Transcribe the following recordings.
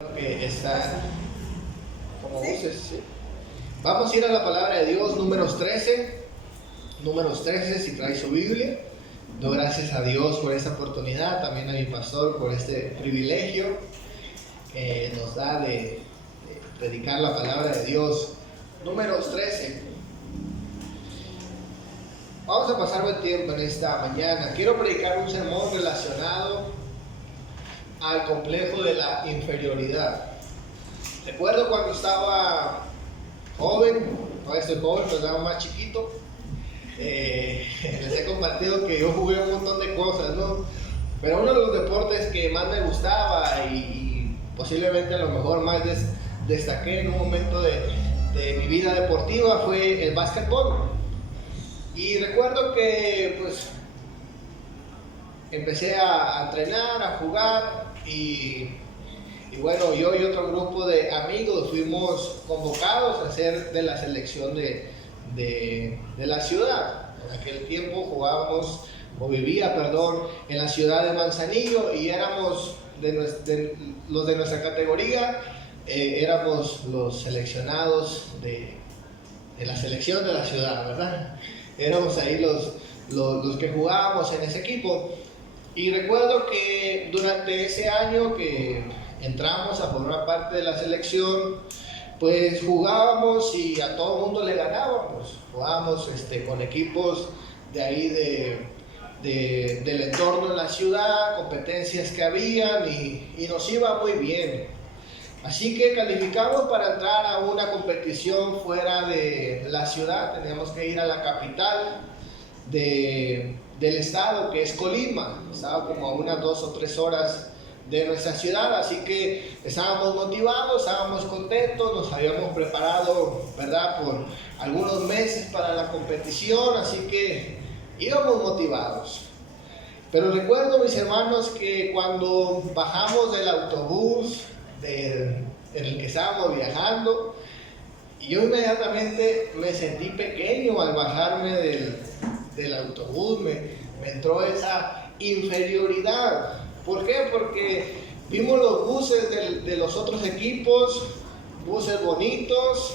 Que está como voces, ¿sí? Vamos a ir a la palabra de Dios, números 13, si trae su Biblia. Doy gracias a Dios por esta oportunidad, también a mi pastor por este privilegio que nos da de predicar la palabra de Dios. Números 13. Vamos a pasar buen tiempo en esta mañana. Quiero predicar un sermón relacionado al complejo de la inferioridad. Recuerdo cuando estaba joven, todavía estoy joven, pero estaba más chiquito. Les he compartido que yo jugué un montón de cosas, ¿no? Pero uno de los deportes que más me gustaba y posiblemente a lo mejor más destaqué en un momento de mi vida deportiva fue el básquetbol. Y recuerdo que pues empecé a entrenar, a jugar y bueno, yo y otro grupo de amigos fuimos convocados a ser de la selección de la ciudad. En aquel tiempo vivía en la ciudad de Manzanillo y éramos los de nuestra categoría, éramos los seleccionados de la selección de la ciudad, ¿verdad? Éramos ahí los que jugábamos en ese equipo. Y recuerdo que durante ese año que entramos a formar parte de la selección, pues jugábamos y a todo el mundo le ganábamos. Jugábamos con equipos de ahí del entorno de la ciudad, competencias que habían y nos iba muy bien. Así que calificamos para entrar a una competición fuera de la ciudad. Teníamos que ir a la capital del estado, que es Colima. Estaba como a unas 2 o 3 horas de nuestra ciudad, así que estábamos motivados, estábamos contentos, nos habíamos preparado, ¿verdad?, por algunos meses para la competición, así que íbamos motivados. Pero recuerdo, mis hermanos, que cuando bajamos del autobús en el que estábamos viajando, yo inmediatamente me sentí pequeño al bajarme del autobús, me entró esa inferioridad. ¿Por qué? Porque vimos los buses de los otros equipos, buses bonitos,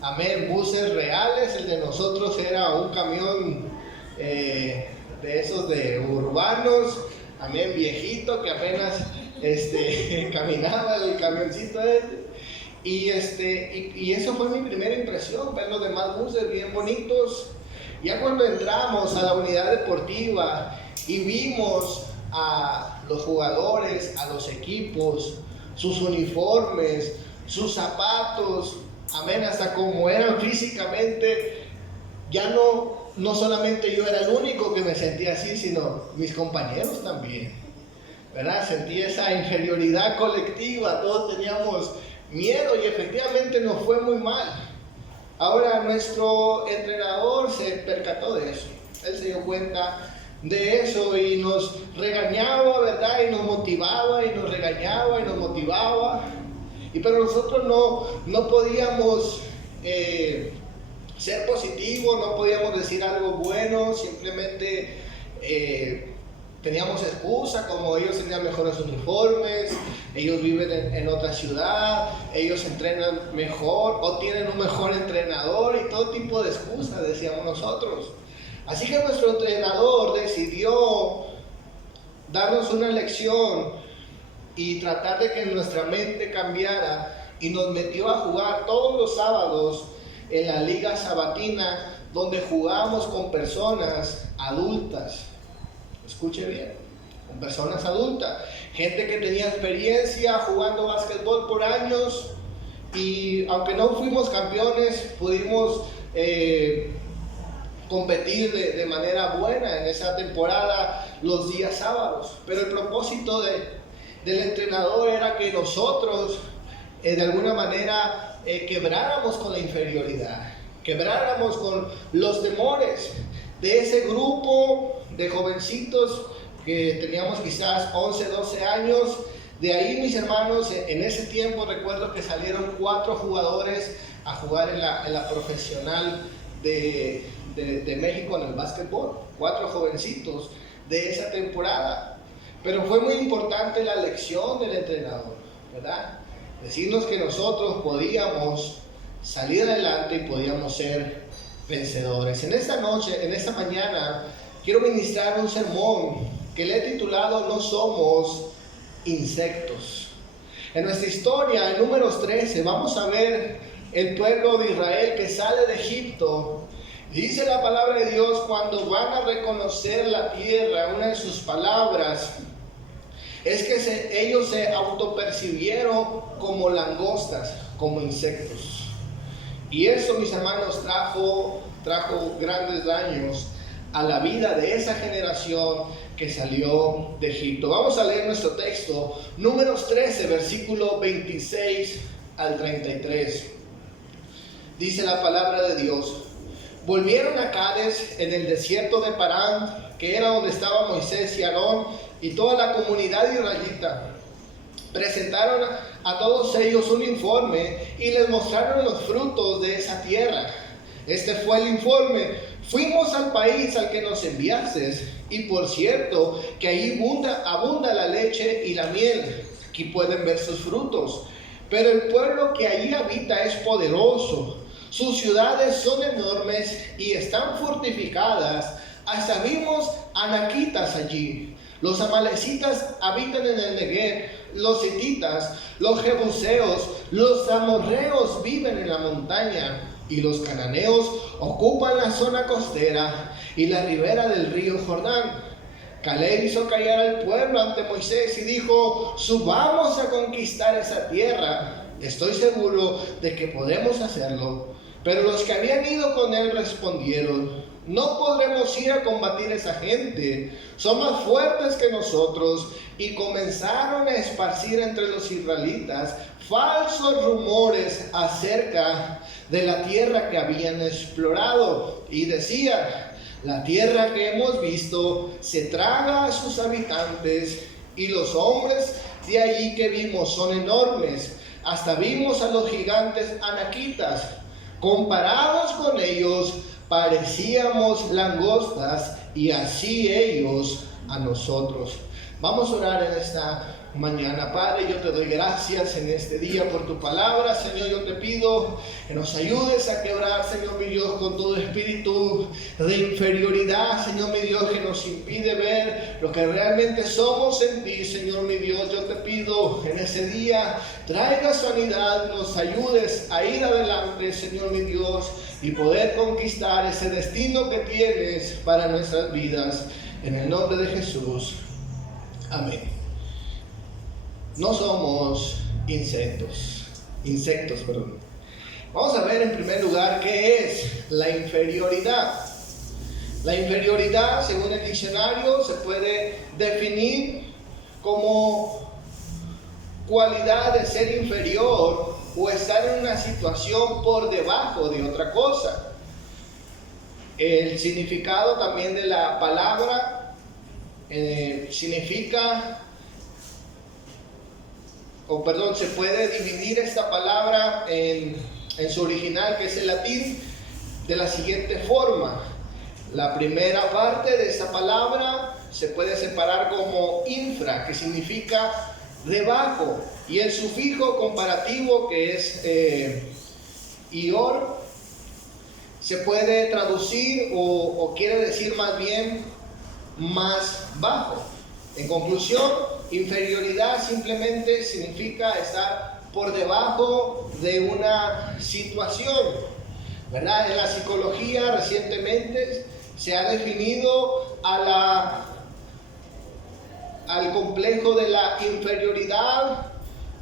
amén, buses reales. El de nosotros era un camión de esos de urbanos, amén, viejito, que apenas caminaba el camioncito y eso fue mi primera impresión, ver los demás buses bien bonitos. Ya cuando entramos a la unidad deportiva y vimos a los jugadores, a los equipos, sus uniformes, sus zapatos, amén, hasta como eran físicamente, ya no solamente yo era el único que me sentía así, sino mis compañeros también, ¿verdad? Sentí esa inferioridad colectiva, todos teníamos miedo y efectivamente nos fue muy mal. Ahora nuestro entrenador se percató de eso, él se dio cuenta de eso y nos regañaba, ¿verdad? Y nos motivaba y nos regañaba y nos motivaba. Pero nosotros no podíamos ser positivos, no podíamos decir algo bueno, simplemente teníamos excusa, como ellos tenían mejores uniformes, ellos viven en otra ciudad, ellos entrenan mejor o tienen un mejor entrenador y todo tipo de excusas decíamos nosotros. Así que nuestro entrenador decidió darnos una lección y tratar de que nuestra mente cambiara y nos metió a jugar todos los sábados en la liga sabatina, donde jugábamos con personas adultas. Escuche bien, con personas adultas, gente que tenía experiencia jugando básquetbol por años y aunque no fuimos campeones, pudimos competir de manera buena en esa temporada los días sábados. Pero el propósito del entrenador era que nosotros de alguna manera quebráramos con la inferioridad, quebráramos con los temores de ese grupo de jovencitos que teníamos quizás 11, 12 años. De ahí, mis hermanos, en ese tiempo recuerdo que salieron 4 jugadores a jugar en la profesional de México en el básquetbol, 4 jovencitos de esa temporada. Pero fue muy importante la lección del entrenador, ¿verdad? decirnos que nosotros podíamos salir adelante y podíamos ser vencedores. En esta noche, en esta mañana, quiero ministrar un sermón que le he titulado No somos insectos. En nuestra historia, en Números 13, vamos a ver el pueblo de Israel que sale de Egipto. Dice la palabra de Dios, cuando van a reconocer la tierra, una de sus palabras es que ellos se autopercibieron como langostas, como insectos. Y eso, mis hermanos, trajo grandes daños a la vida de esa generación que salió de Egipto. Vamos a leer nuestro texto, Números 13, versículo 26 al 33. Dice la palabra de Dios: volvieron a Cades en el desierto de Parán, que era donde estaban Moisés y Aarón y toda la comunidad israelita. Presentaron a todos ellos un informe y les mostraron los frutos de esa tierra. Este fue el informe: fuimos al país al que nos enviaste, y por cierto que ahí abunda la leche y la miel. Aquí pueden ver sus frutos. Pero el pueblo que allí habita es poderoso. Sus ciudades son enormes y están fortificadas. Hasta vimos anaquitas allí. Los amalecitas habitan en el Negev, los hititas, los jebuseos, los amorreos viven en la montaña, y los cananeos ocupan la zona costera y la ribera del río Jordán. Caleb hizo callar al pueblo ante Moisés y dijo: subamos a conquistar esa tierra. Estoy seguro de que podemos hacerlo. Pero los que habían ido con él respondieron: no podremos ir a combatir a esa gente, son más fuertes que nosotros. Y comenzaron a esparcir entre los israelitas falsos rumores acerca de la tierra que habían explorado. Y decían: la tierra que hemos visto se traga a sus habitantes, y los hombres de allí que vimos son enormes. Hasta vimos a los gigantes anaquitas. Comparados con ellos, parecíamos langostas, y así ellos a nosotros. Vamos a orar en esta mañana. Padre, yo te doy gracias en este día por tu palabra. Señor, yo te pido que nos ayudes a quebrar, Señor mi Dios, con todo espíritu de inferioridad, Señor mi Dios, que nos impide ver lo que realmente somos en ti. Señor mi Dios, yo te pido en ese día traiga sanidad, nos ayudes a ir adelante, Señor mi Dios, y poder conquistar ese destino que tienes para nuestras vidas. En el nombre de Jesús. Amén. No somos insectos. Vamos a ver en primer lugar qué es la inferioridad. La inferioridad, según el diccionario, se puede definir como cualidad de ser inferior o estar en una situación por debajo de otra cosa. El significado también de la palabra se puede dividir esta palabra en su original, que es el latín, de la siguiente forma. La primera parte de esta palabra se puede separar como infra, que significa debajo, y el sufijo comparativo, que es ior, se puede traducir o quiere decir más bien más bajo. En conclusión, inferioridad simplemente significa estar por debajo de una situación, ¿verdad? En la psicología recientemente se ha definido al complejo de la inferioridad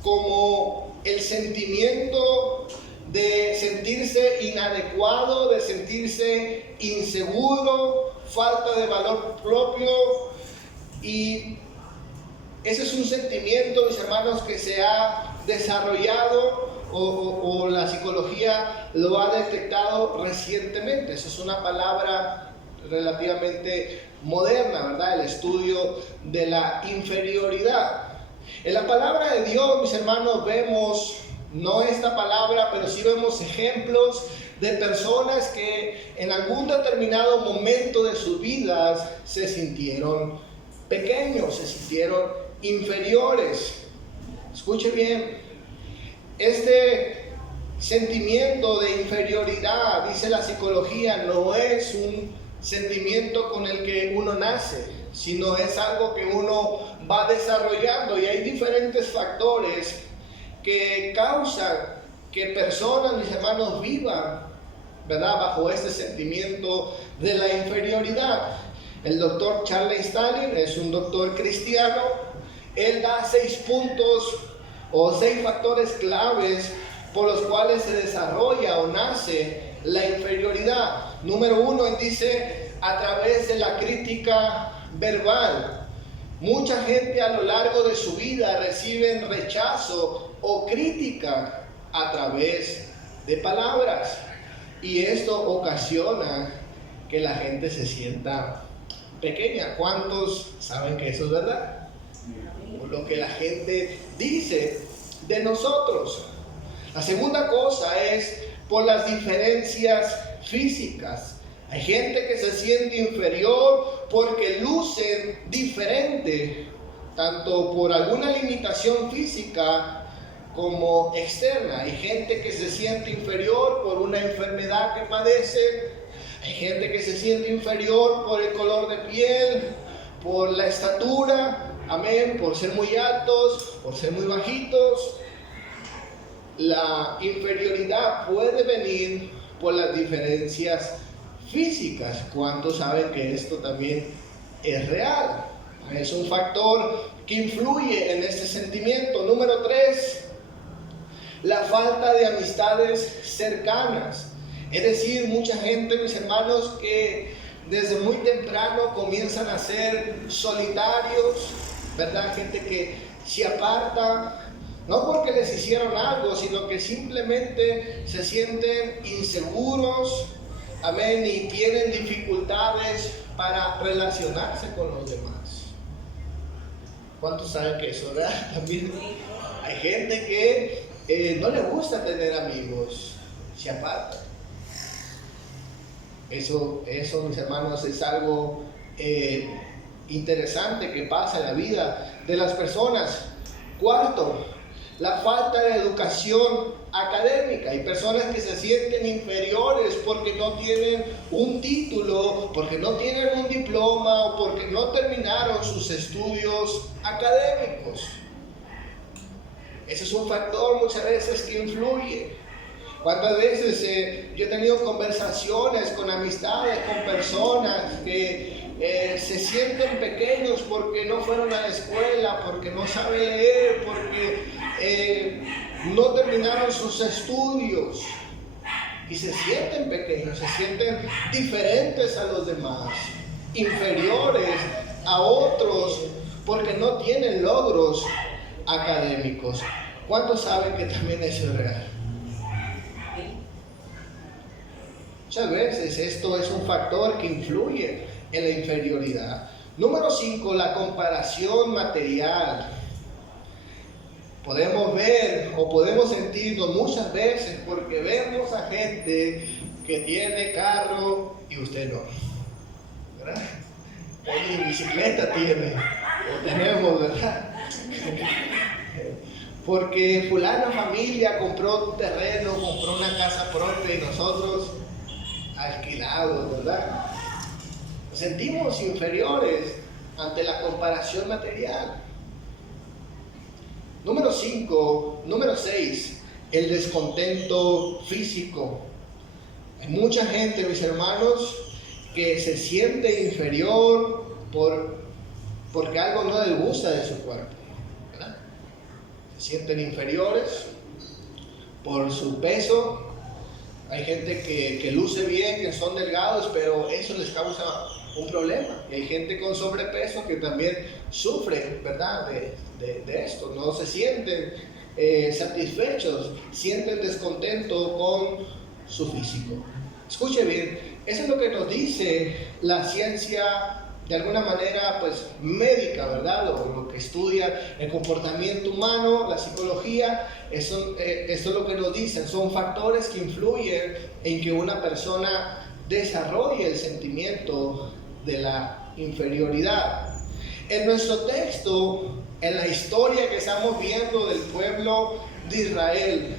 como el sentimiento de sentirse inadecuado, de sentirse inseguro, falta de valor propio. Y ese es un sentimiento, mis hermanos, que se ha desarrollado o la psicología lo ha detectado recientemente. Esa es una palabra relativamente moderna, ¿verdad? El estudio de la inferioridad. En la palabra de Dios, mis hermanos, vemos, no esta palabra, pero sí vemos ejemplos de personas que en algún determinado momento de sus vidas se sintieron pequeños, se sintieron inferiores. Escuche bien, Este sentimiento de inferioridad, dice la psicología, no es un sentimiento con el que uno nace, sino es algo que uno va desarrollando, y hay diferentes factores que causan que personas, mis hermanos, vivan, ¿verdad?, bajo este sentimiento de la inferioridad. El doctor Charles Stalin es un doctor cristiano. Él da 6 puntos o 6 factores claves por los cuales se desarrolla o nace la inferioridad. Número 1, él dice, a través de la crítica verbal. Mucha gente a lo largo de su vida reciben rechazo o crítica a través de palabras, y esto ocasiona que la gente se sienta pequeña. ¿Cuántos saben que eso es verdad? Por lo que la gente dice de nosotros. La segunda cosa es por las diferencias físicas. Hay gente que se siente inferior porque lucen diferente, tanto por alguna limitación física como externa. Hay gente que se siente inferior por una enfermedad que padece. Hay gente que se siente inferior por el color de piel, por la estatura, amén, por ser muy altos, por ser muy bajitos. La inferioridad puede venir por las diferencias físicas. ¿Cuántos saben que esto también es real? Es un factor que influye en este sentimiento. Número 3, la falta de amistades cercanas. Es decir, mucha gente, mis hermanos, que desde muy temprano comienzan a ser solitarios, ¿verdad? Gente que se aparta, no porque les hicieron algo, sino que simplemente se sienten inseguros, amén, y tienen dificultades para relacionarse con los demás. ¿Cuántos saben que eso, verdad? También hay gente que no le gusta tener amigos, se aparta. Eso, mis hermanos, es algo interesante que pasa en la vida de las personas. Cuarto, la falta de educación académica. Hay personas que se sienten inferiores porque no tienen un título, porque no tienen un diploma o porque no terminaron sus estudios académicos. Ese es un factor muchas veces que influye. ¿Cuántas veces yo he tenido conversaciones con amistades, con personas que se sienten pequeños porque no fueron a la escuela, porque no saben leer, porque no terminaron sus estudios, y se sienten pequeños, se sienten diferentes a los demás, inferiores a otros porque no tienen logros académicos? ¿Cuántos saben que también eso es real? Muchas veces esto es un factor que influye en la inferioridad. Número 5, la comparación material. Podemos ver o podemos sentirnos muchas veces porque vemos a gente que tiene carro y usted no, ¿verdad? Oye, bicicleta tiene, o tenemos, ¿verdad? Porque fulana familia compró un terreno, compró una casa propia y nosotros alquilados, ¿verdad? Nos sentimos inferiores ante la comparación material. Número 6, el descontento físico. Hay mucha gente, mis hermanos, que se siente inferior porque algo no les gusta de su cuerpo, ¿verdad? Se sienten inferiores por su peso. Hay gente que luce bien, que son delgados, pero eso les causa un problema. Y hay gente con sobrepeso que también sufre, ¿verdad?, de esto. No se sienten satisfechos, sienten descontento con su físico. Escuche bien, eso es lo que nos dice la ciencia, de alguna manera, pues médica, ¿verdad? Lo que estudia el comportamiento humano, la psicología. Esto es lo que nos dicen. Son factores que influyen en que una persona desarrolle el sentimiento de la inferioridad. En nuestro texto, en la historia que estamos viendo del pueblo de Israel.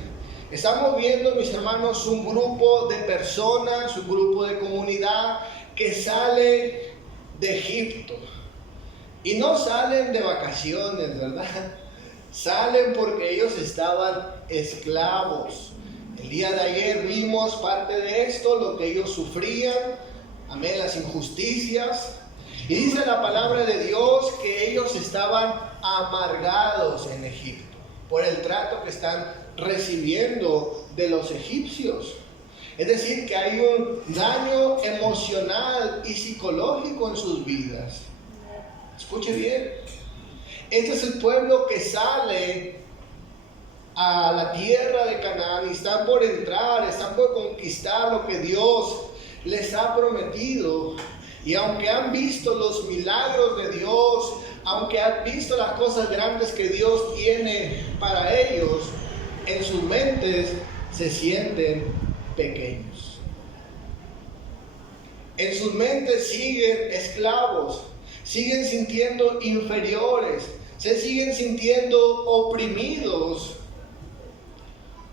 Estamos viendo, mis hermanos, un grupo de personas, un grupo de comunidad que sale de Egipto. Y no salen de vacaciones, ¿verdad? Salen porque ellos estaban esclavos. El día de ayer vimos parte de esto, lo que ellos sufrían, amén, las injusticias. Y dice la palabra de Dios que ellos estaban amargados en Egipto por el trato que están recibiendo de los egipcios. Es decir, que hay un daño emocional y psicológico en sus vidas. Escuche bien. Este es el pueblo que sale a la tierra de Canaán y están por entrar, están por conquistar lo que Dios les ha prometido. Y aunque han visto los milagros de Dios, aunque han visto las cosas grandes que Dios tiene para ellos, en sus mentes se sienten pequeños. En sus mentes siguen esclavos, siguen sintiendo inferiores, se siguen sintiendo oprimidos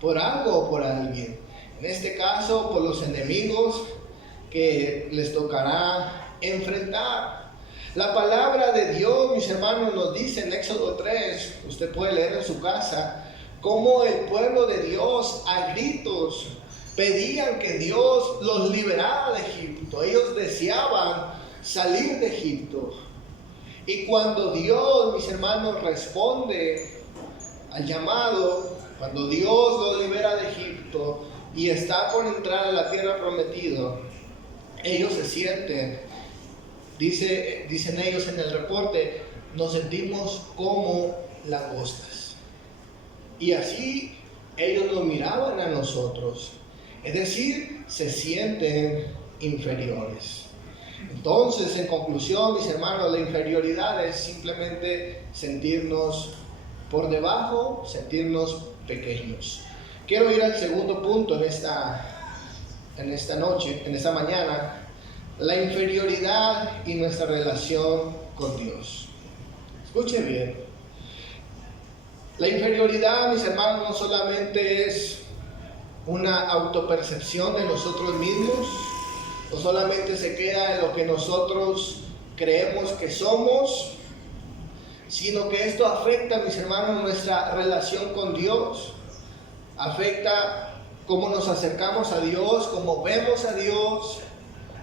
por algo o por alguien. En este caso, por los enemigos que les tocará enfrentar. La palabra de Dios, mis hermanos, nos dice en Éxodo 3, usted puede leer en su casa, cómo el pueblo de Dios a gritos pedían que Dios los liberara de Egipto. Ellos deseaban salir de Egipto. Y cuando Dios, mis hermanos, responde al llamado, cuando Dios los libera de Egipto y está por entrar a la tierra prometida, ellos se sienten, dicen ellos en el reporte, nos sentimos como langostas. Y así ellos nos miraban a nosotros. Es decir, se sienten inferiores. Entonces, en conclusión, mis hermanos, la inferioridad es simplemente sentirnos por debajo, sentirnos pequeños. Quiero ir al segundo punto en esta noche, en esta mañana, la inferioridad y nuestra relación con Dios. Escuche bien. La inferioridad, mis hermanos, no solamente es una autopercepción de nosotros mismos, no solamente se queda en lo que nosotros creemos que somos, sino que esto afecta, mis hermanos, nuestra relación con Dios. Afecta cómo nos acercamos a Dios, cómo vemos a Dios.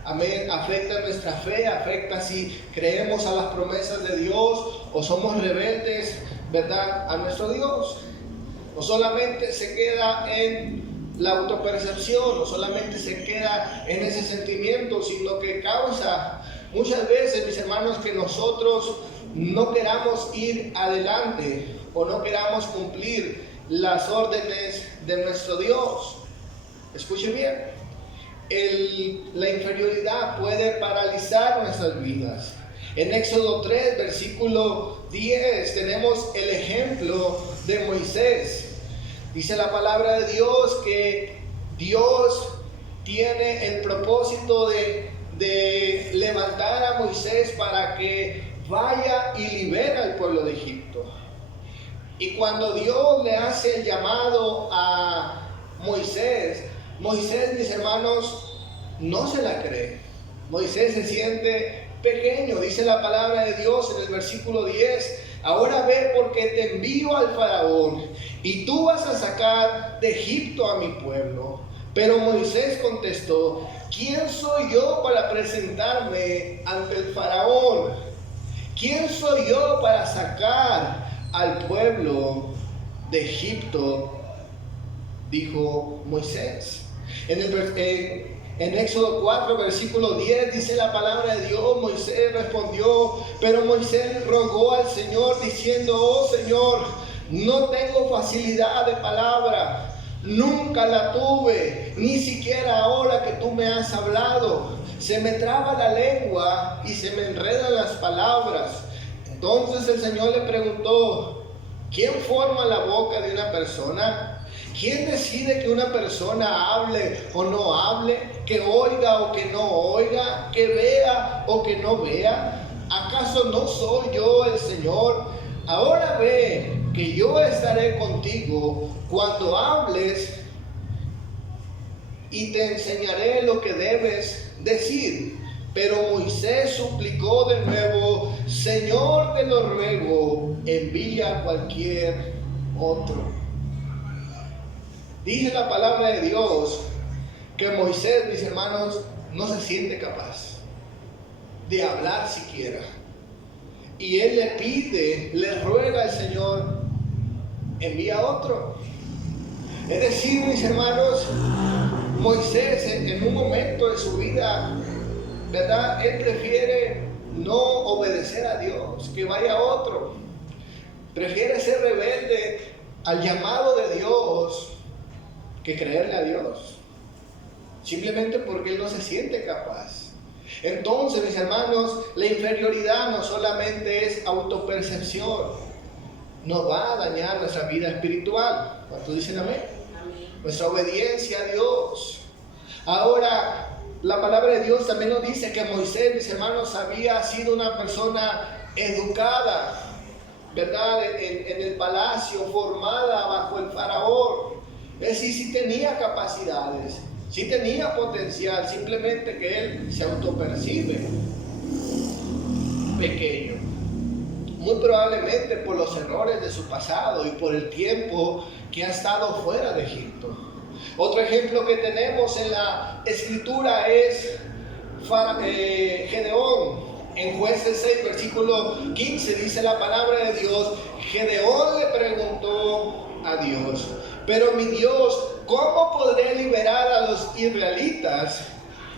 Amén. Afecta nuestra fe, afecta si creemos a las promesas de Dios o somos rebeldes, ¿verdad?, a nuestro Dios. No solamente se queda en la autopercepción, no solamente se queda en ese sentimiento, sino que causa muchas veces, mis hermanos, que nosotros no queramos ir adelante o no queramos cumplir las órdenes de nuestro Dios. Escuche bien, la inferioridad puede paralizar nuestras vidas. En Éxodo 3, versículo 10, tenemos el ejemplo de Moisés. Dice la palabra de Dios que Dios tiene el propósito de levantar a Moisés para que vaya y libere al pueblo de Egipto. Y cuando Dios le hace el llamado a Moisés, mis hermanos, no se la cree. Moisés se siente pequeño. Dice la palabra de Dios en el versículo 10, ahora ve porque te envío al faraón y tú vas a sacar de Egipto a mi pueblo. Pero Moisés contestó, ¿quién soy yo para presentarme ante el faraón? ¿Quién soy yo para sacar al pueblo de Egipto? Dijo Moisés. En Éxodo 4, versículo 10, dice la palabra de Dios, Moisés respondió, pero Moisés rogó al Señor diciendo, oh Señor, no tengo facilidad de palabra, nunca la tuve, ni siquiera ahora que tú me has hablado. Se me traba la lengua y se me enredan las palabras. Entonces el Señor le preguntó, ¿quién forma la boca de una persona? ¿Quién decide que una persona hable o no hable? ¿Que oiga o que no oiga? ¿Que vea o que no vea? ¿Acaso no soy yo el Señor? Ahora ve, que yo estaré contigo cuando hables y te enseñaré lo que debes decir. Pero Moisés suplicó de nuevo: Señor, te lo ruego, envía a cualquier otro. Dice la palabra de Dios que Moisés, mis hermanos, no se siente capaz de hablar siquiera. Y él le pide, le ruega al Señor: envía a otro. Es decir, mis hermanos, Moisés en un momento de su vida, ¿verdad? Él prefiere no obedecer a Dios, que vaya otro. Prefiere ser rebelde al llamado de Dios que creerle a Dios. Simplemente porque él no se siente capaz. Entonces, mis hermanos, la inferioridad no solamente es autopercepción, nos va a dañar nuestra vida espiritual. ¿Cuántos dicen amén? Amén. Nuestra obediencia a Dios. Ahora, la palabra de Dios también nos dice que Moisés, mis hermanos, había sido una persona educada, ¿verdad? En el palacio, formada bajo el faraón. Es decir, sí tenía capacidades, sí tenía potencial, simplemente que él se autopercibe pequeño. Muy probablemente por los errores de su pasado y por el tiempo que ha estado fuera de Egipto. Otro ejemplo que tenemos en la escritura es Gedeón. En Jueces 6, versículo 15, dice la palabra de Dios: Gedeón le preguntó a Dios: pero mi Dios, ¿cómo podré liberar a los israelitas?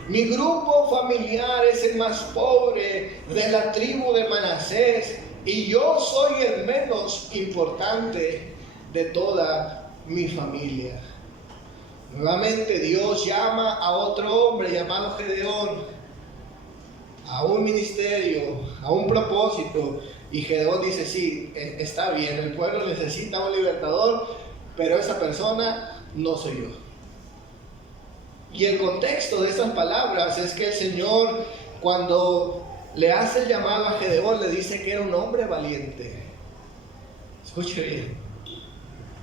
Mi grupo familiar es el más pobre de la tribu de Manasés, y yo soy el menos importante de toda mi familia. Nuevamente Dios llama a otro hombre llamado Gedeón a un ministerio, a un propósito, y Gedeón dice: sí, está bien, el pueblo necesita un libertador, pero esa persona no soy yo. Y el contexto de estas palabras es que el Señor, cuando le hace el llamado a Gedeón, le dice que era un hombre valiente. Escuche bien.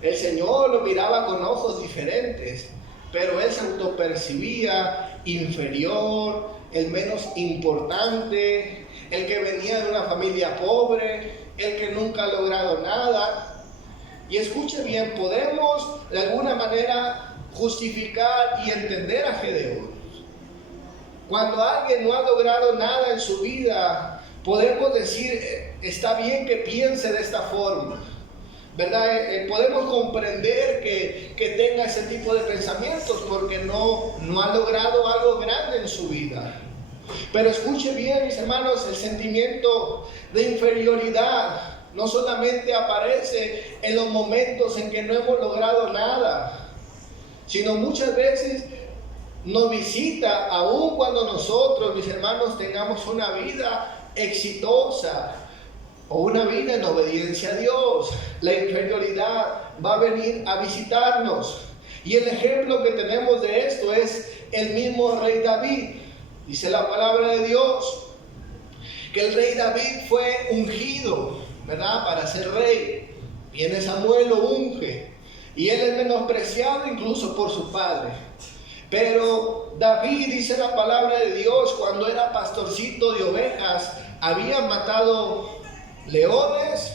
El Señor lo miraba con ojos diferentes, pero él se autopercibía inferior, el menos importante, el que venía de una familia pobre, el que nunca ha logrado nada. Y escuche bien, podemos de alguna manera justificar y entender a Gedeón. Cuando alguien no ha logrado nada en su vida, podemos decir: está bien que piense de esta forma, ¿verdad? Podemos comprender que tenga ese tipo de pensamientos porque no ha logrado algo grande en su vida. Pero escuche bien, mis hermanos, el sentimiento de inferioridad no solamente aparece en los momentos en que no hemos logrado nada, sino muchas veces nos visita aun cuando nosotros, mis hermanos, tengamos una vida exitosa o una vida en obediencia a Dios. La inferioridad va a venir a visitarnos. Y el ejemplo que tenemos de esto es el mismo rey David. Dice la palabra de Dios que el rey David fue ungido, ¿verdad?, para ser rey. Viene Samuel, lo unge, y él es menospreciado incluso por su padre. Pero David, dice la palabra de Dios, cuando era pastorcito de ovejas, había matado leones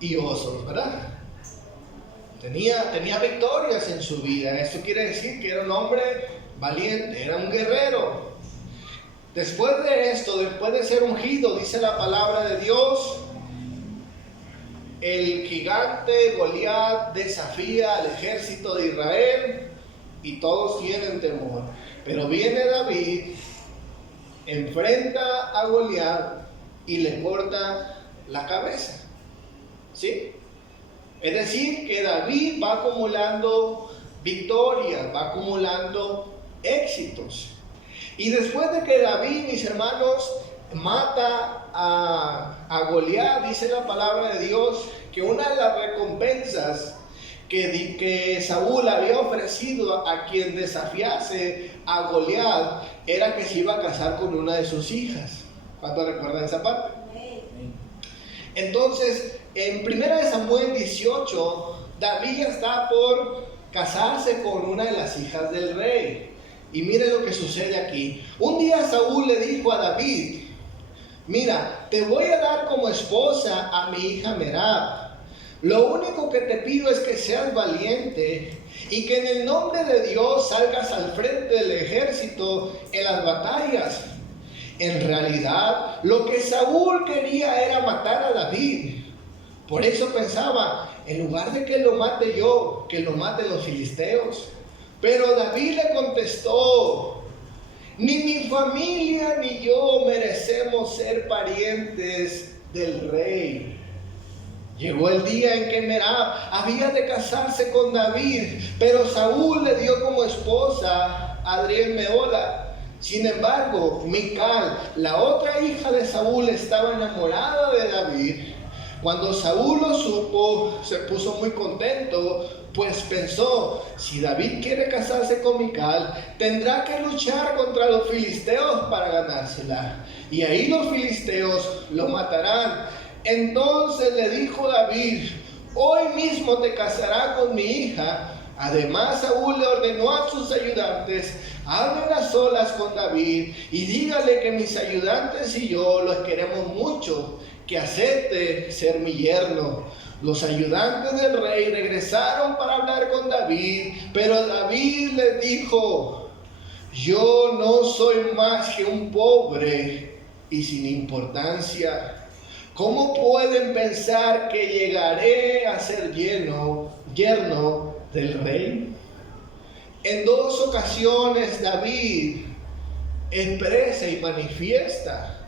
y osos, ¿verdad? Tenía victorias en su vida. Esto quiere decir que era un hombre valiente, era un guerrero. Después de esto, después de ser ungido, dice la palabra de Dios, el gigante Goliat desafía al ejército de Israel y todos tienen temor. Pero viene David, enfrenta a Goliat y le corta la cabeza. ¿Sí? Es decir, que David va acumulando victorias, va acumulando éxitos. Y después de que David, mis hermanos, mata a Goliat, dice la palabra de Dios que una de las recompensas que Saúl había ofrecido a quien desafiase a Goliat era que se iba a casar con una de sus hijas. ¿Cuántos recuerdan esa parte? Entonces, En 1 Samuel 18, David está por casarse con una de las hijas del rey. Y mire lo que sucede aquí. Un día Saúl le dijo a David: mira, te voy a dar como esposa a mi hija Merab. Lo único que te pido es que seas valiente y que en el nombre de Dios salgas al frente del ejército en las batallas. En realidad, lo que Saúl quería era matar a David. Por eso pensaba, en lugar de que lo mate yo, que lo maten los filisteos. Pero David le contestó: ni mi familia ni yo merecemos ser parientes del rey. Llegó el día en que Merab había de casarse con David, pero Saúl le dio como esposa a Adriel Mehola. Sin embargo, Mical, la otra hija de Saúl, estaba enamorada de David. Cuando Saúl lo supo, se puso muy contento, pues pensó: si David quiere casarse con Mical, tendrá que luchar contra los filisteos para ganársela. Y ahí los filisteos lo matarán. Entonces le dijo David: hoy mismo te casarás con mi hija. Además, Saúl le ordenó a sus ayudantes: hablen a solas con David y dígale que mis ayudantes y yo los queremos mucho, que acepte ser mi yerno. Los ayudantes del rey regresaron para hablar con David, pero David les dijo: yo no soy más que un pobre y sin importancia. ¿Cómo pueden pensar que llegaré a ser yerno del rey? En 2 ocasiones David expresa y manifiesta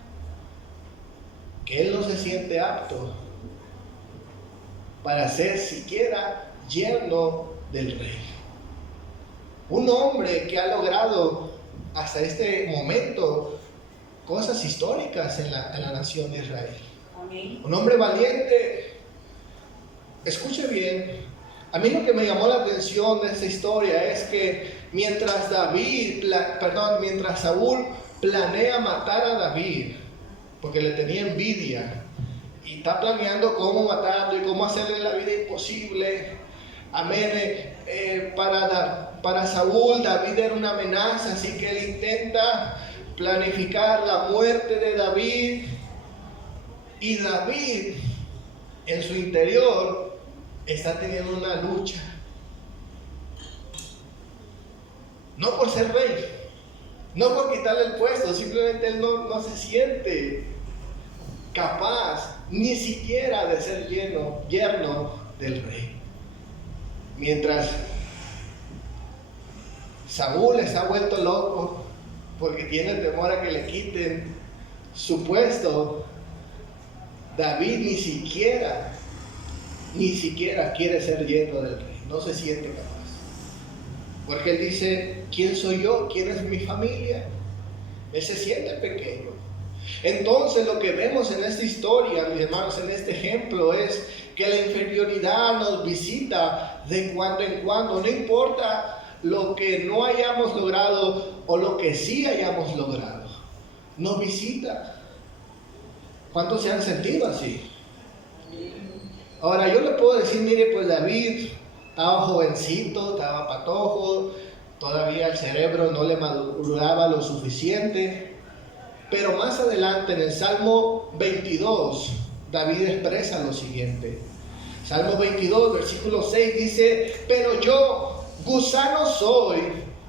que él no se siente apto para ser siquiera yerno del rey. Un hombre que ha logrado hasta este momento cosas históricas en la nación de Israel. Amén. Un hombre valiente. Escuche bien, a mí lo que me llamó la atención de esta historia es que mientras Saúl planea matar a David, porque le tenía envidia, y está planeando cómo matarlo y cómo hacerle la vida imposible. Amén. Para Saúl, David era una amenaza, así que él intenta planificar la muerte de David. Y David, en su interior, está teniendo una lucha. No por ser rey, no por quitarle el puesto, simplemente él no se siente capaz ni siquiera de ser yerno del rey. Mientras Saúl está vuelto loco porque tiene temor a que le quiten su puesto, David ni siquiera quiere ser yerno del rey, no se siente capaz. Porque él dice: ¿quién soy yo? ¿Quién es mi familia? Él se siente pequeño. Entonces lo que vemos en esta historia, mis hermanos, en este ejemplo, es que la inferioridad nos visita de cuando en cuando. No importa lo que no hayamos logrado o lo que sí hayamos logrado, nos visita. ¿Cuántos se han sentido así? Ahora yo le puedo decir: mire, pues David estaba jovencito, estaba patojo, todavía el cerebro no le maduraba lo suficiente. Pero más adelante en el Salmo 22, David expresa lo siguiente. Salmo 22, versículo 6 dice: pero yo, gusano soy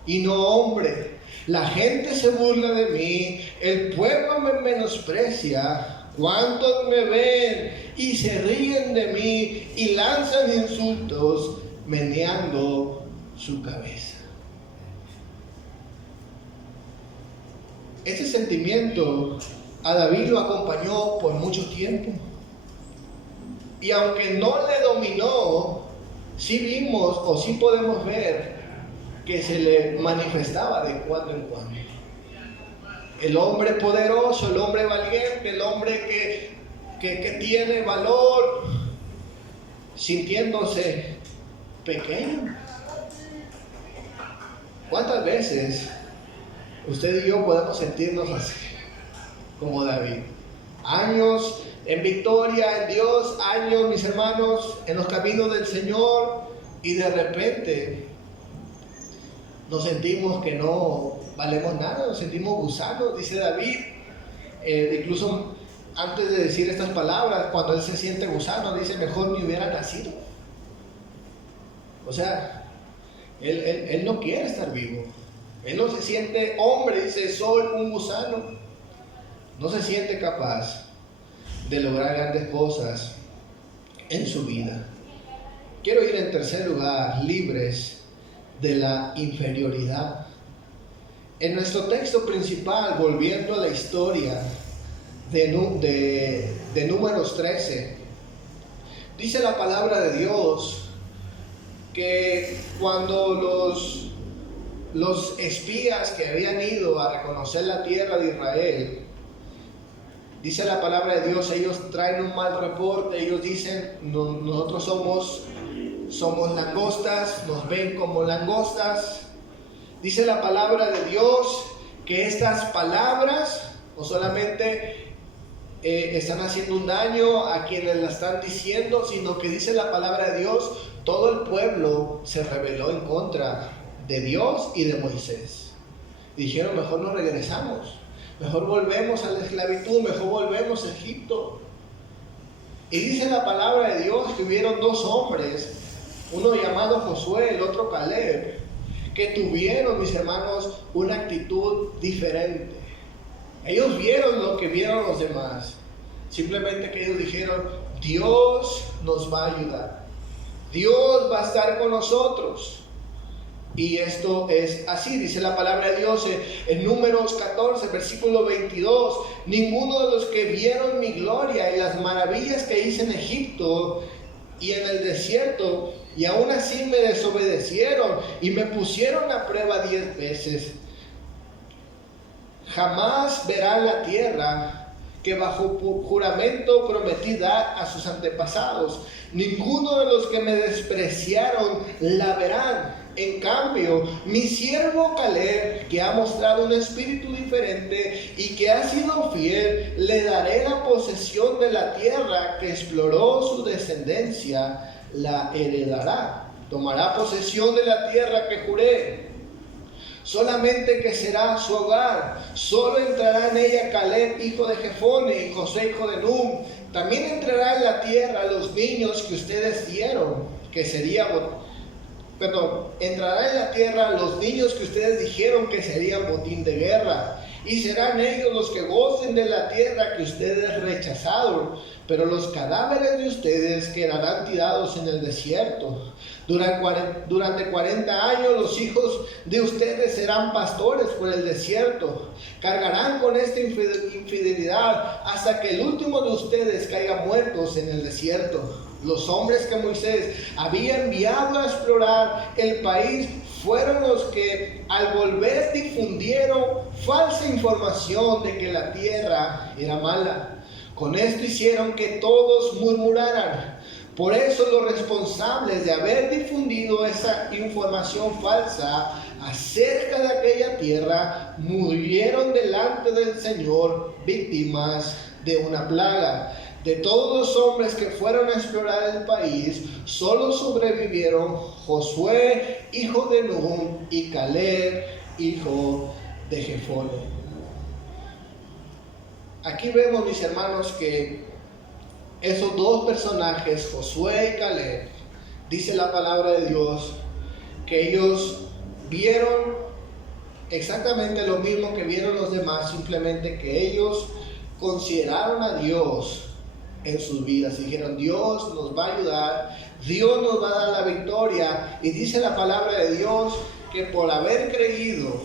y no hombre. La gente se burla de mí, el pueblo me menosprecia. ¿Cuántos me ven y se ríen de mí y lanzan insultos meneando su cabeza? Ese sentimiento a David lo acompañó por mucho tiempo. Y aunque no le dominó, sí vimos o sí podemos ver que se le manifestaba de cuando en cuando. El hombre poderoso, el hombre valiente, el hombre que tiene valor, sintiéndose pequeño. ¿Cuántas veces usted y yo podemos sentirnos así, como David? Años en victoria, en Dios, años, mis hermanos, en los caminos del Señor, y de repente nos sentimos que no valemos nada, nos sentimos gusanos, dice David. Incluso antes de decir estas palabras, cuando él se siente gusano, dice, mejor ni hubiera nacido. O sea, él no quiere estar vivo. Él no se siente hombre, dice, soy un gusano. No se siente capaz de lograr grandes cosas en su vida. Quiero ir en tercer lugar, libres de la inferioridad. En nuestro texto principal, volviendo a la historia de Números 13, dice la palabra de Dios que cuando los espías que habían ido a reconocer la tierra de Israel, dice la palabra de Dios, ellos traen un mal reporte, ellos dicen, nosotros somos langostas, nos ven como langostas. Dice la palabra de Dios que estas palabras no solamente están haciendo un daño a quienes la están diciendo, sino que dice la palabra de Dios, todo el pueblo se rebeló en contra de Dios y de Moisés. Y dijeron, mejor nos regresamos, mejor volvemos a la esclavitud, mejor volvemos a Egipto. Y dice la palabra de Dios que hubieron dos hombres, uno llamado Josué, el otro Caleb, que tuvieron, mis hermanos, una actitud diferente. Ellos vieron lo que vieron los demás. Simplemente que ellos dijeron, Dios nos va a ayudar. Dios va a estar con nosotros. Y esto es así, dice la palabra de Dios en Números 14, versículo 22. Ninguno de los que vieron mi gloria y las maravillas que hice en Egipto y en el desierto, y aún así me desobedecieron y me pusieron a prueba 10 veces, jamás verán la tierra que bajo juramento prometí dar a sus antepasados. Ninguno de los que me despreciaron la verán. En cambio, mi siervo Caleb, que ha mostrado un espíritu diferente y que ha sido fiel, le daré la posesión de la tierra que exploró su descendencia, la heredará. Tomará posesión de la tierra que juré. Solamente que será su hogar. Solo entrará en ella Caleb, hijo de Jefone, y José, hijo de Nun. También entrará en la tierra los niños que ustedes dieron, entrará en la tierra los niños que ustedes dijeron que serían botín de guerra, y serán ellos los que gocen de la tierra que ustedes rechazaron, pero los cadáveres de ustedes quedarán tirados en el desierto. Durante 40 años los hijos de ustedes serán pastores por el desierto. Cargarán con esta infidelidad hasta que el último de ustedes caiga muertos en el desierto. Los hombres que Moisés había enviado a explorar el país fueron los que al volver difundieron falsa información de que la tierra era mala. Con esto hicieron que todos murmuraran. Por eso los responsables de haber difundido esa información falsa acerca de aquella tierra murieron delante del Señor, víctimas de una plaga. De todos los hombres que fueron a explorar el país, solo sobrevivieron Josué, hijo de Nun, y Caleb, hijo de Jefone. Aquí vemos, mis hermanos, que esos dos personajes, Josué y Caleb, dice la palabra de Dios, que ellos vieron exactamente lo mismo que vieron los demás, simplemente que ellos consideraron a Dios en sus vidas. Dijeron, Dios nos va a ayudar, Dios nos va a dar la victoria. Y dice la palabra de Dios que por haber creído,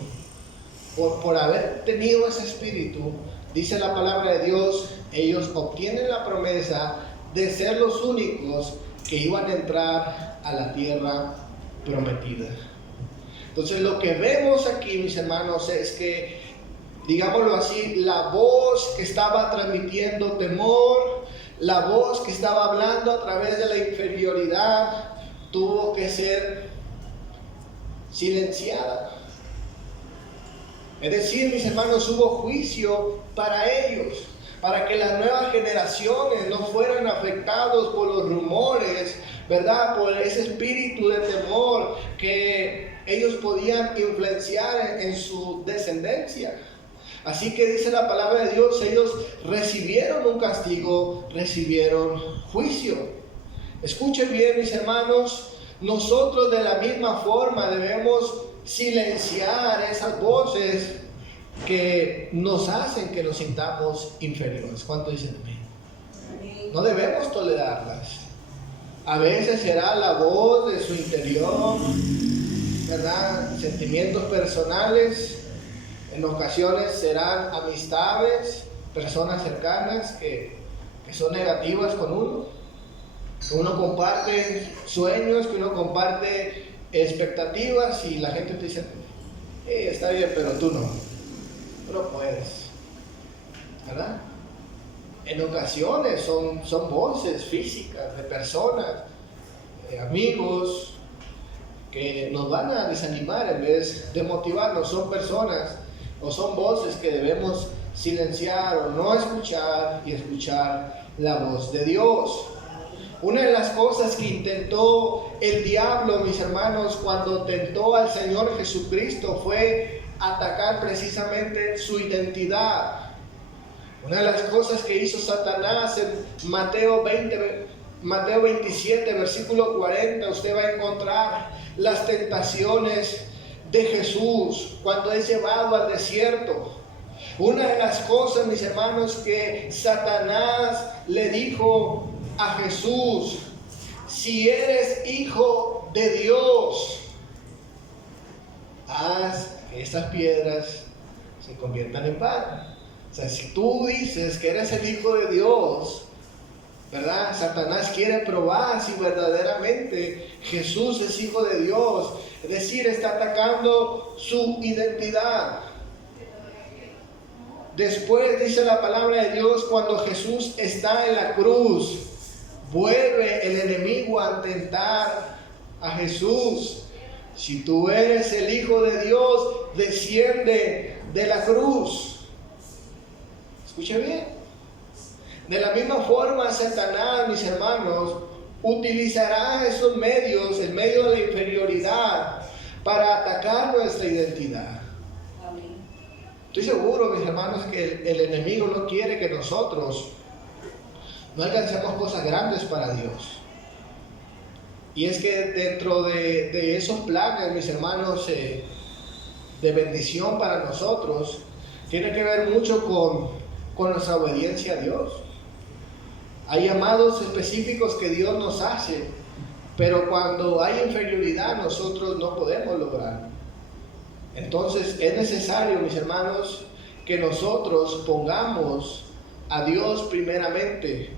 por haber tenido ese espíritu, dice la palabra de Dios, ellos obtienen la promesa de ser los únicos que iban a entrar a la tierra prometida. Entonces lo que vemos aquí, mis hermanos, es que, digámoslo así, la voz que estaba transmitiendo temor, la voz que estaba hablando a través de la inferioridad, tuvo que ser silenciada. Es decir, mis hermanos, hubo juicio para ellos. para que las nuevas generaciones no fueran afectados por los rumores, ¿verdad? Por ese espíritu de temor que ellos podían influenciar en su descendencia. Así que dice la palabra de Dios, ellos recibieron un castigo, recibieron juicio. Escuchen bien, mis hermanos, nosotros de la misma forma debemos silenciar esas voces que nos hacen que nos sintamos inferiores. ¿Cuánto dicen amén? No debemos tolerarlas. A veces será la voz de su interior, ¿verdad? Sentimientos personales. En ocasiones serán amistades, personas cercanas que son negativas con uno. Que uno comparte sueños, que uno comparte expectativas y la gente te dice, está bien, pero tú no puedes, ¿verdad? En ocasiones son voces físicas de personas, amigos, que nos van a desanimar en vez de motivarnos. Son personas o son voces que debemos silenciar o no escuchar y escuchar la voz de Dios. Una de las cosas que intentó el diablo, mis hermanos, cuando tentó al Señor Jesucristo fue atacar precisamente su identidad. Una de las cosas que hizo Satanás en Mateo 27, versículo 40, usted va a encontrar las tentaciones de Jesús cuando es llevado al desierto. Una de las cosas, mis hermanos, que Satanás le dijo a Jesús: si eres hijo de Dios, haz que estas piedras se conviertan en pan. O sea, si tú dices que eres el hijo de Dios, ¿verdad? Satanás quiere probar si verdaderamente Jesús es hijo de Dios. Es decir, está atacando su identidad. Después dice la palabra de Dios, cuando Jesús está en la cruz, vuelve el enemigo a tentar a Jesús. Si tú eres el Hijo de Dios, desciende de la cruz. Escuche bien. De la misma forma, Satanás, mis hermanos, utilizará esos medios, el medio de la inferioridad, para atacar nuestra identidad. Estoy seguro, mis hermanos, que el enemigo no quiere que nosotros no alcancemos cosas grandes para Dios. Y es que dentro de esos planes, mis hermanos, de bendición para nosotros, tiene que ver mucho con nuestra obediencia a Dios. Hay llamados específicos que Dios nos hace, pero cuando hay inferioridad nosotros no podemos lograr. Entonces es necesario, mis hermanos, que nosotros pongamos a Dios primeramente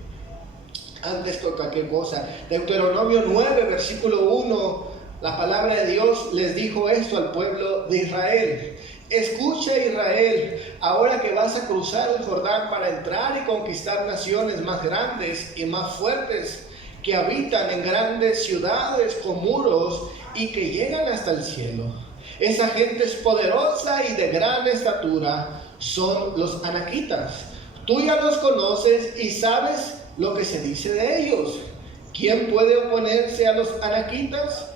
antes que cualquier cosa. Deuteronomio 9, versículo 1, la palabra de Dios les dijo esto al pueblo de Israel: escucha, Israel, ahora que vas a cruzar el Jordán para entrar y conquistar naciones más grandes y más fuertes, que habitan en grandes ciudades con muros y que llegan hasta el cielo. Esa gente es poderosa y de gran estatura, son los anaquitas. Tú ya los conoces y sabes lo que se dice de ellos. ¿Quién puede oponerse a los anaquitas?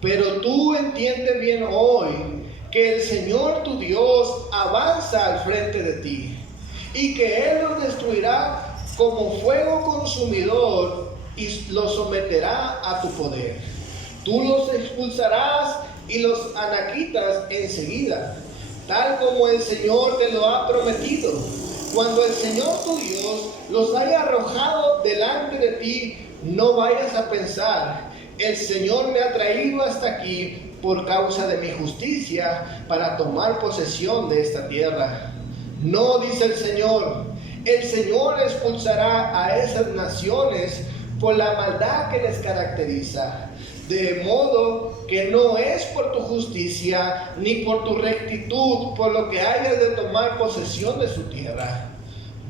Pero tú entiendes bien hoy que el Señor tu Dios avanza al frente de ti y que Él los destruirá como fuego consumidor y los someterá a tu poder. Tú los expulsarás y los anaquitas enseguida, tal como el Señor te lo ha prometido. Cuando el Señor tu Dios los haya arrojado delante de ti, no vayas a pensar: el Señor me ha traído hasta aquí por causa de mi justicia para tomar posesión de esta tierra. No, dice el Señor expulsará a esas naciones por la maldad que les caracteriza, de modo que no es por tu justicia ni por tu rectitud por lo que hayas de tomar posesión de su tierra.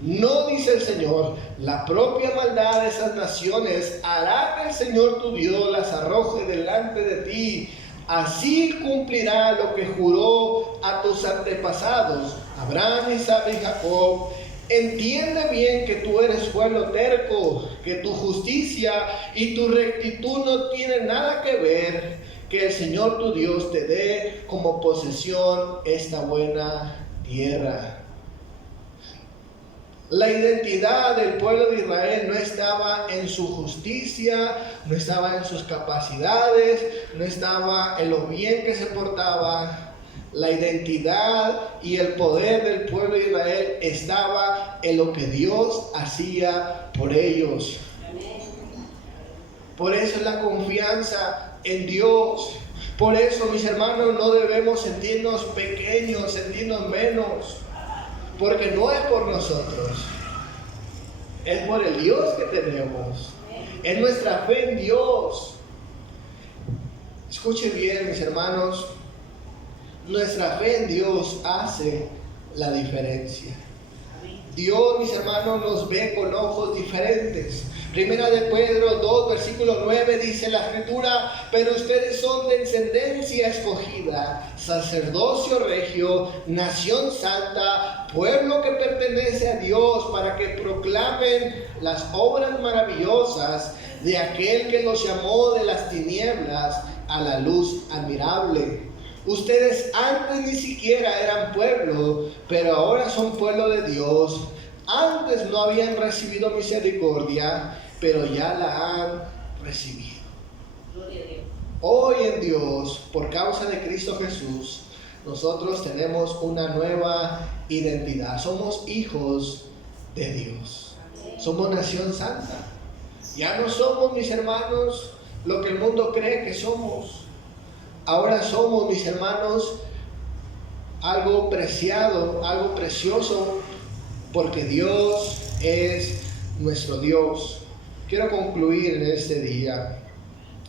No, dice el Señor, la propia maldad de esas naciones hará que el Señor tu Dios las arroje delante de ti. Así cumplirá lo que juró a tus antepasados, Abraham, Isaac y Jacob, Entiende bien que tú eres pueblo terco, que tu justicia y tu rectitud no tienen nada que ver, que el Señor tu Dios te dé como posesión esta buena tierra. La identidad del pueblo de Israel no estaba en su justicia, no estaba en sus capacidades, no estaba en lo bien que se portaba. La identidad y el poder del pueblo de Israel estaba en lo que Dios hacía por ellos. Por eso la confianza en Dios. Por eso, mis hermanos, no debemos sentirnos pequeños, sentirnos menos. Porque no es por nosotros, es por el Dios que tenemos, es nuestra fe en Dios. Escuchen bien, mis hermanos, nuestra fe en Dios hace la diferencia. Dios, mis hermanos, nos ve con ojos diferentes. Primera de Pedro 2, versículo 9 dice la Escritura: pero ustedes son de descendencia escogida, sacerdocio regio, nación santa, pueblo que pertenece a Dios, para que proclamen las obras maravillosas de aquel que los llamó de las tinieblas a la luz admirable. Ustedes antes ni siquiera eran pueblo, pero ahora son pueblo de Dios. Antes no habían recibido misericordia, pero ya la han recibido. Hoy en Dios, por causa de Cristo Jesús, nosotros tenemos una nueva identidad. Somos hijos de Dios. Somos nación santa. Ya no somos, mis hermanos, lo que el mundo cree que somos. Ahora somos, mis hermanos, algo preciado, algo precioso, porque Dios es nuestro Dios. Quiero concluir en este día.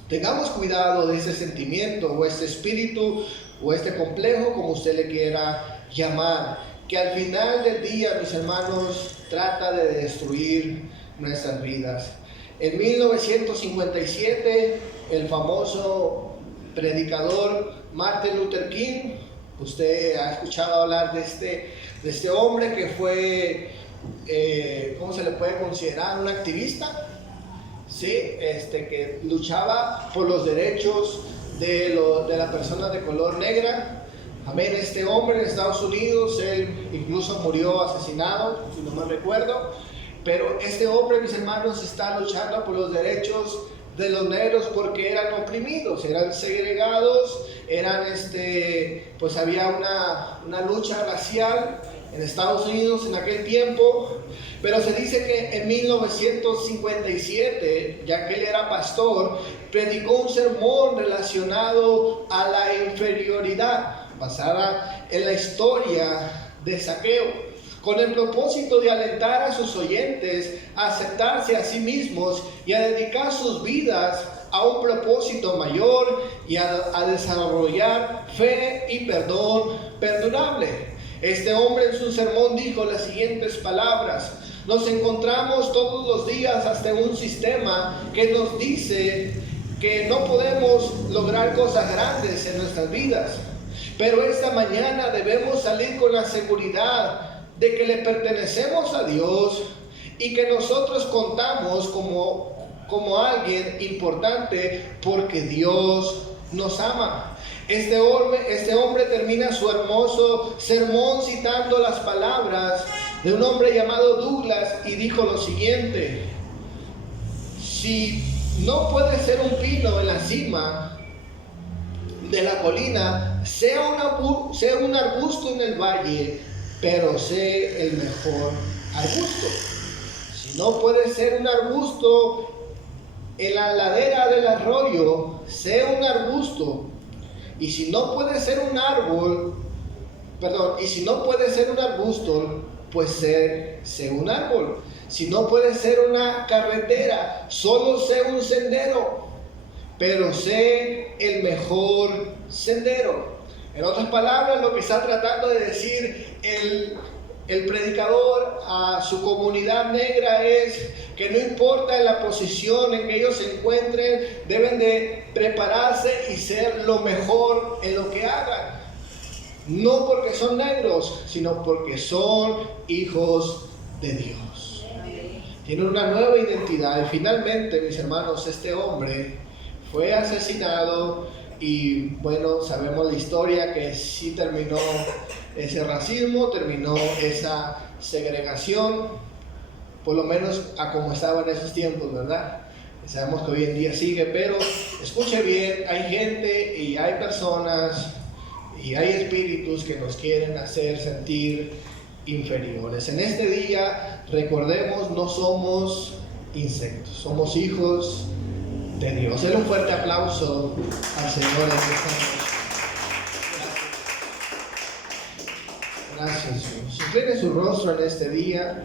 Tengamos cuidado de ese sentimiento o este espíritu o este complejo, como usted le quiera llamar, que al final del día, mis hermanos, trata de destruir nuestras vidas. En 1957, el famoso predicador Martin Luther King, usted ha escuchado hablar de este hombre que fue, ¿cómo se le puede considerar? Un activista. Sí, que luchaba por los derechos de la persona de color negra. Amén. Este hombre en Estados Unidos, él incluso murió asesinado, si no me recuerdo. Pero este hombre, mis hermanos, está luchando por los derechos de los negros porque eran oprimidos, eran segregados, pues había una lucha racial en Estados Unidos en aquel tiempo. Pero se dice que en 1957, ya que él era pastor, predicó un sermón relacionado a la inferioridad, basada en la historia de Zaqueo, con el propósito de alentar a sus oyentes a aceptarse a sí mismos y a dedicar sus vidas a un propósito mayor y a desarrollar fe y perdón perdurable. Este hombre en su sermón dijo las siguientes palabras: nos encontramos todos los días ante un sistema que nos dice que no podemos lograr cosas grandes en nuestras vidas, pero esta mañana debemos salir con la seguridad de que le pertenecemos a Dios y que nosotros contamos como alguien importante porque Dios nos ama. Este hombre termina su hermoso sermón citando las palabras de un hombre llamado Douglas y dijo lo siguiente: si no puede ser un pino en la cima de la colina, sea un arbusto en el valle, pero sé el mejor arbusto. Si no puede ser un arbusto en la ladera del arroyo, sé un arbusto. Y si no puede ser un arbusto, pues sé un árbol. Si no puede ser una carretera, solo sé un sendero, pero sé el mejor sendero. En otras palabras, lo que está tratando de decir el predicador a su comunidad negra es que no importa la posición en que ellos se encuentren, deben de prepararse y ser lo mejor en lo que hagan. No porque son negros, sino porque son hijos de Dios. Tienen una nueva identidad. Y finalmente, mis hermanos, este hombre fue asesinado y bueno, sabemos la historia que sí terminó ese racismo, terminó esa segregación, por lo menos a como estaba en esos tiempos, ¿verdad? Sabemos que hoy en día sigue, pero escuche bien, hay gente y hay personas y hay espíritus que nos quieren hacer sentir inferiores. En este día, recordemos, no somos insectos, somos hijos de Dios. Denle un fuerte aplauso al Señor en esta noche. Gracias, Dios. Incline su rostro en este día.